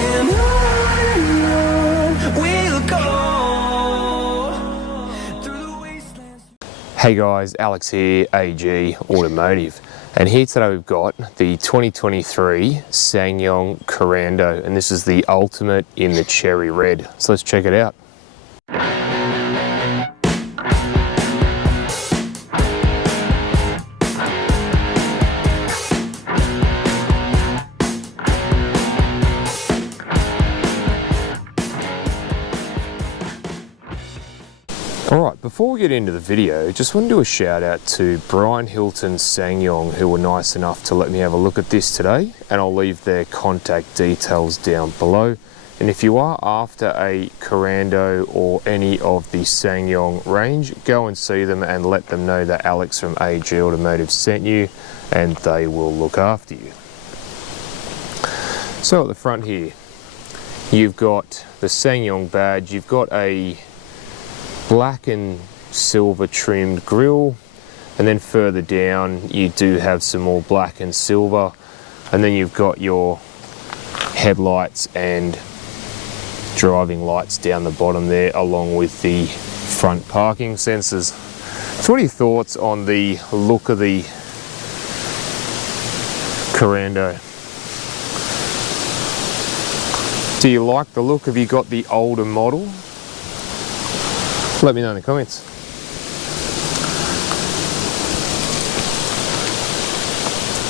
and on we'll go through the wastelands. Hey guys, Alex here, AG Automotive, and here today we've got the 2023 SsangYong Korando, and this is the ultimate in the cherry red. So let's check it out. Alright, before we get into the video, just want to do a shout out to Brian Hilton SsangYong, who were nice enough to let me have a look at this today, and I'll leave their contact details down below. And if you are after a Korando or any of the SsangYong range, go and see them and let them know that Alex from AG Automotive sent you, and they will look after you. So at the front here, you've got the SsangYong badge, you've got a black and silver trimmed grille, and then further down you do have some more black and silver, and then you've got your headlights and driving lights down the bottom there, along with the front parking sensors. So what are your thoughts on the look of the Korando? Do you like the look? Have you got the older model? Let me know in the comments.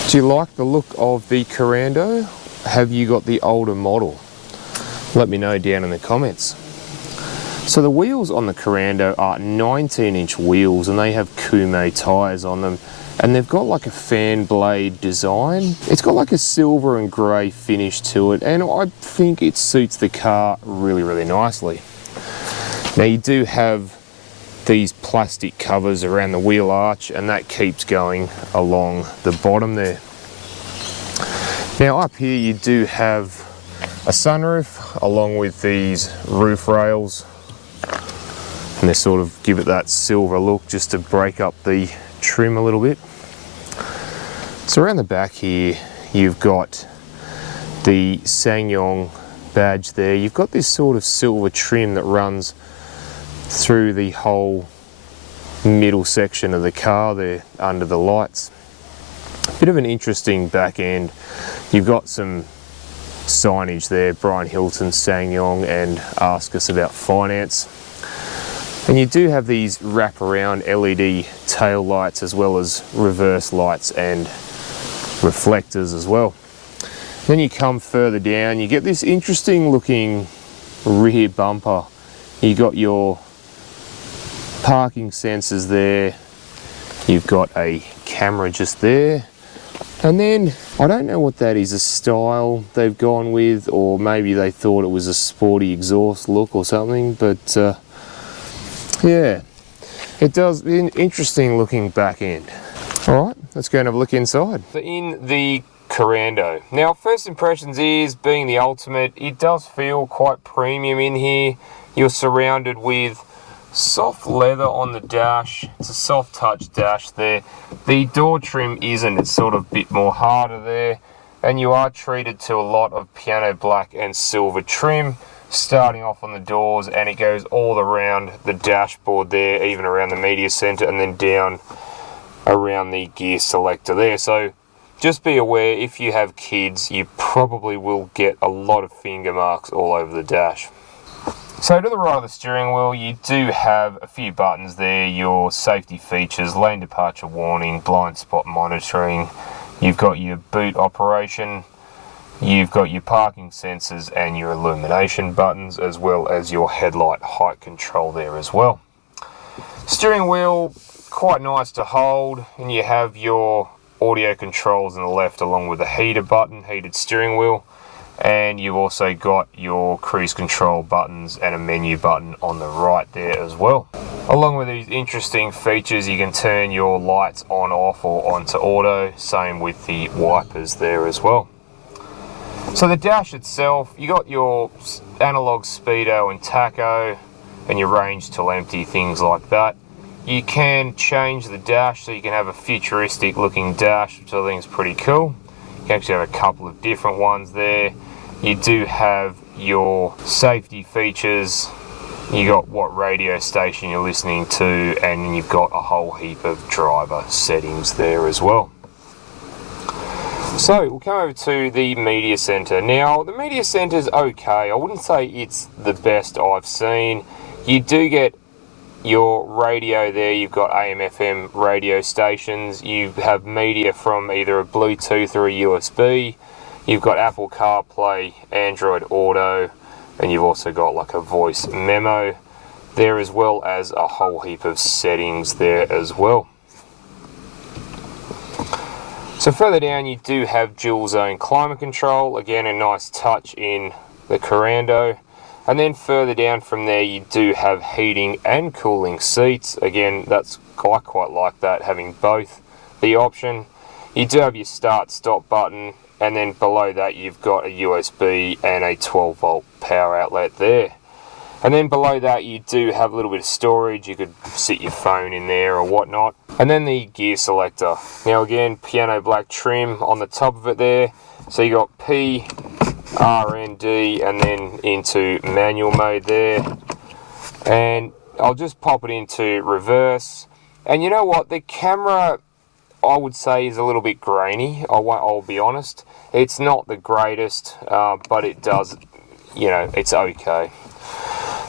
Do you like the look of the Korando? Have you got the older model? Let me know down in the comments. So the wheels on the Korando are 19-inch wheels, and they have Kume tyres on them, and they've got like a fan blade design. It's got like a silver and grey finish to it, and I think it suits the car really, really nicely. Now you do have these plastic covers around the wheel arch, and that keeps going along the bottom there. Now up here you do have a sunroof along with these roof rails, and they sort of give it that silver look just to break up the trim a little bit. So around the back here you've got the SsangYong badge there. You've got this sort of silver trim that runs through the whole middle section of the car there under the lights. Bit of an interesting back end. You've got some signage there, Brian Hilton SsangYong and Ask Us About Finance. And you do have these wraparound LED tail lights, as well as reverse lights and reflectors as well. Then you come further down, you get this interesting looking rear bumper. You got your parking sensors there, you've got a camera just there, and then I don't know what that is, a style they've gone with, or maybe they thought it was a sporty exhaust look or something, but yeah, it does an interesting looking back end. Alright, let's go and have a look inside. So in the Korando, now first impressions is, being the ultimate, it does feel quite premium in here. You're surrounded with soft leather on the dash. It's a soft touch dash there. The door trim isn't, it's sort of a bit more harder there, and you are treated to a lot of piano black and silver trim, starting off on the doors, and it goes all around the dashboard there, even around the media center, and then down around the gear selector there. So just be aware, if you have kids, you probably will get a lot of finger marks all over the dash. So to the right of the steering wheel, you do have a few buttons there, your safety features, lane departure warning, blind spot monitoring, you've got your boot operation, you've got your parking sensors and your illumination buttons, as well as your headlight height control there as well. Steering wheel, quite nice to hold, and you have your audio controls on the left, along with a heater button, heated steering wheel. And you've also got your cruise control buttons and a menu button on the right there as well. Along with these interesting features, you can turn your lights on, off, or onto auto. Same with the wipers there as well. So the dash itself, you got your analog speedo and tacho, and your range till empty, things like that. You can change the dash, so you can have a futuristic looking dash, which I think is pretty cool. You can actually have a couple of different ones there. you do have your safety features. You got what radio station you're listening to, and then you've got a whole heap of driver settings there as well. So we'll come over to the media center. Now the media center is okay. I wouldn't say it's the best I've seen. You do get your radio there. You've got AM FM radio stations. You have media from either a Bluetooth or a USB. You've got Apple CarPlay, Android Auto, and you've also got like a voice memo there, as well as a whole heap of settings there as well. So further down you do have dual zone climate control, again a nice touch in the Korando. And then further down from there you do have heating and cooling seats. Again, I quite like that, having both the option. You do have your start stop button, and then below that you've got a USB and a 12 volt power outlet there. And then below that you do have a little bit of storage. You could sit your phone in there or whatnot. And then the gear selector. Now again, piano black trim on the top of it there. So you got P, R, N, D, and then into manual mode there. And I'll just pop it into reverse. And you know what, the camera I would say is a little bit grainy. I'll be honest. It's not the greatest, but it does, it's okay.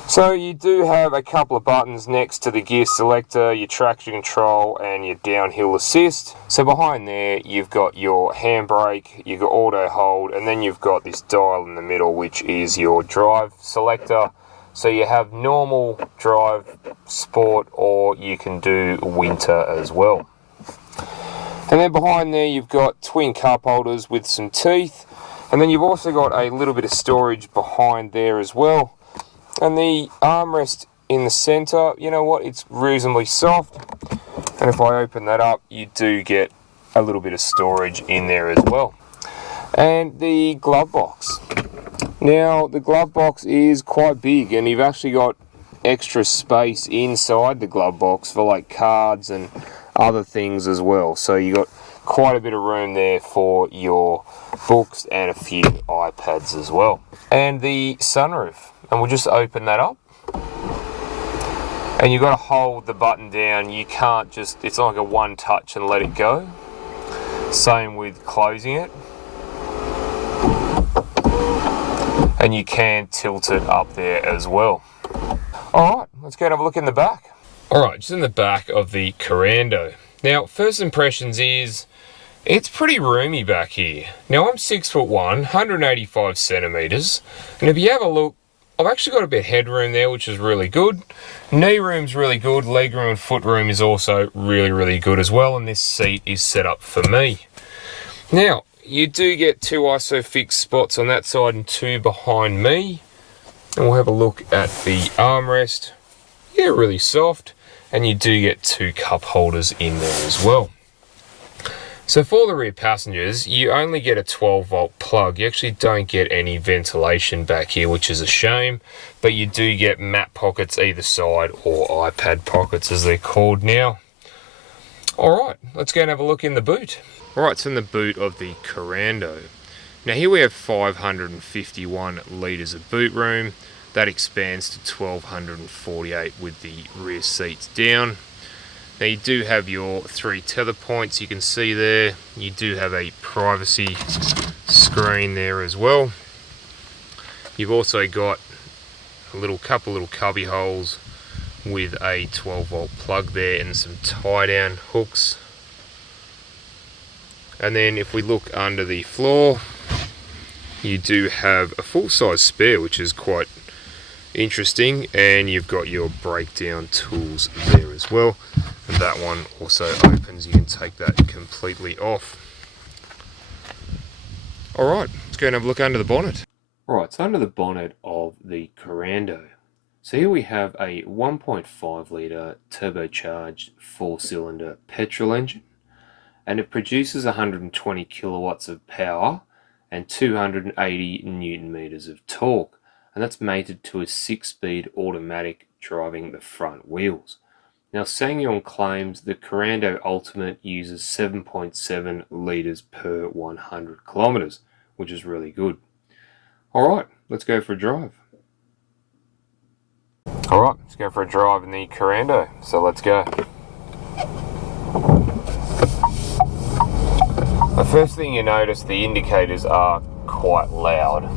So you do have a couple of buttons next to the gear selector, your traction control and your downhill assist. So behind there you've got your handbrake, you've got auto hold, and then you've got this dial in the middle which is your drive selector. So you have normal, drive, sport, or you can do winter as well. And then behind there you've got twin cup holders with some teeth, and then you've also got a little bit of storage behind there as well. And the armrest in the center, you know what, it's reasonably soft, and if I open that up you do get a little bit of storage in there as well. And the glove box. Now the glove box is quite big, and you've actually got extra space inside the glove box for like cards and other things as well. So you got quite a bit of room there for your books and a few iPads as well. And the sunroof, and we'll just open that up. And you've got to hold the button down. You can't just, it's not like a one touch and let it go. Same with closing it. And you can tilt it up there as well. Alright, let's go and have a look in the back. Alright, just in the back of the Korando. Now, first impressions is, it's pretty roomy back here. Now, I'm 6'1", 185 centimeters, and if you have a look, I've actually got a bit of headroom there, which is really good. Knee room's really good, leg room and foot room is also really, really good as well, and this seat is set up for me. Now, you do get two ISOFIX spots on that side and two behind me. And we'll have a look at the armrest. Yeah, really soft. And you do get two cup holders in there as well. So for the rear passengers, you only get a 12 volt plug. You actually don't get any ventilation back here, which is a shame. But you do get mat pockets either side, or iPad pockets as they're called now. Alright, let's go and have a look in the boot. Alright, so in the boot of the Korando. Now here we have 551 litres of boot room. That expands to 1248 with the rear seats down. Now you do have your 3 tether points, you can see there. You do have a privacy screen there as well. You've also got a couple little cubby holes with a 12 volt plug there and some tie down hooks. And then if we look under the floor, you do have a full-size spare, which is quite interesting, and you've got your breakdown tools there as well. And that one also opens, you can take that completely off. Alright, let's go and have a look under the bonnet. Alright, so under the bonnet of the Korando. So here we have a 1.5 litre turbocharged 4-cylinder petrol engine, and it produces 120 kilowatts of power and 280 newton meters of torque, and that's mated to a 6-speed automatic driving the front wheels. Now SsangYong claims the Korando Ultimate uses 7.7 litres per 100 kilometers, which is really good. Alright, let's go for a drive. Alright, let's go for a drive in the Korando, so let's go. The first thing you notice, the indicators are quite loud.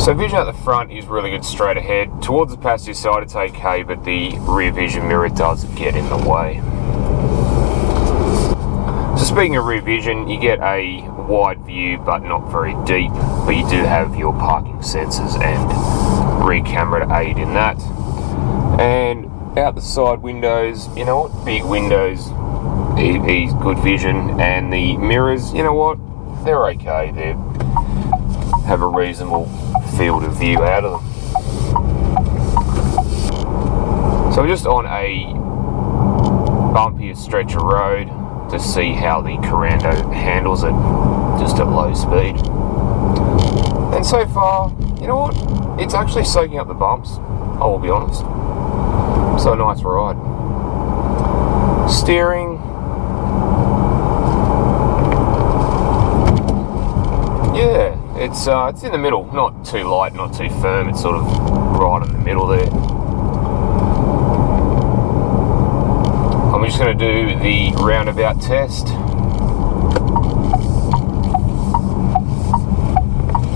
So vision at the front is really good straight ahead. Towards the passenger side it's okay, but the rear vision mirror does get in the way. So speaking of rear vision, you get a wide view but not very deep, but you do have your parking sensors and rear camera to aid in that. And out the side windows, you know what, big windows, good vision, and the mirrors, you know what, they're okay. They have a reasonable field of view out of them. So we're just on a bumpier stretch of road to see how the Korando handles it, just at low speed. And so far, you know what, it's actually soaking up the bumps, I will be honest. So a nice ride. Steering, yeah, it's in the middle, not too light, not too firm, it's sort of right in the middle there. I'm just going to do the roundabout test.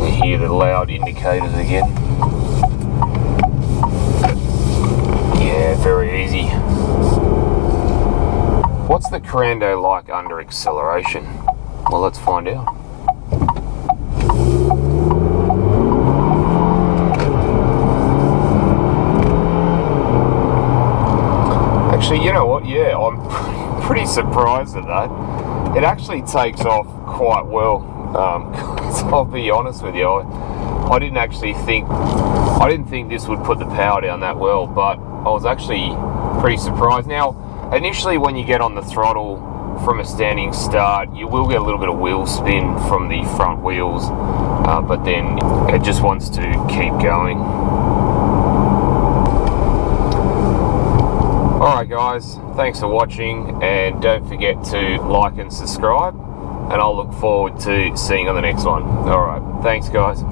You hear the loud indicators again. Yeah, very easy. What's the Korando like under acceleration? Well, let's find out. Actually, you know what, yeah, I'm pretty surprised at that. It actually takes off quite well. I'll be honest with you, I didn't think this would put the power down that well, but I was actually pretty surprised. Now, initially when you get on the throttle from a standing start, you will get a little bit of wheel spin from the front wheels, but then it just wants to keep going. Alright guys, thanks for watching, and don't forget to like and subscribe, and I'll look forward to seeing you on the next one. Alright, thanks guys.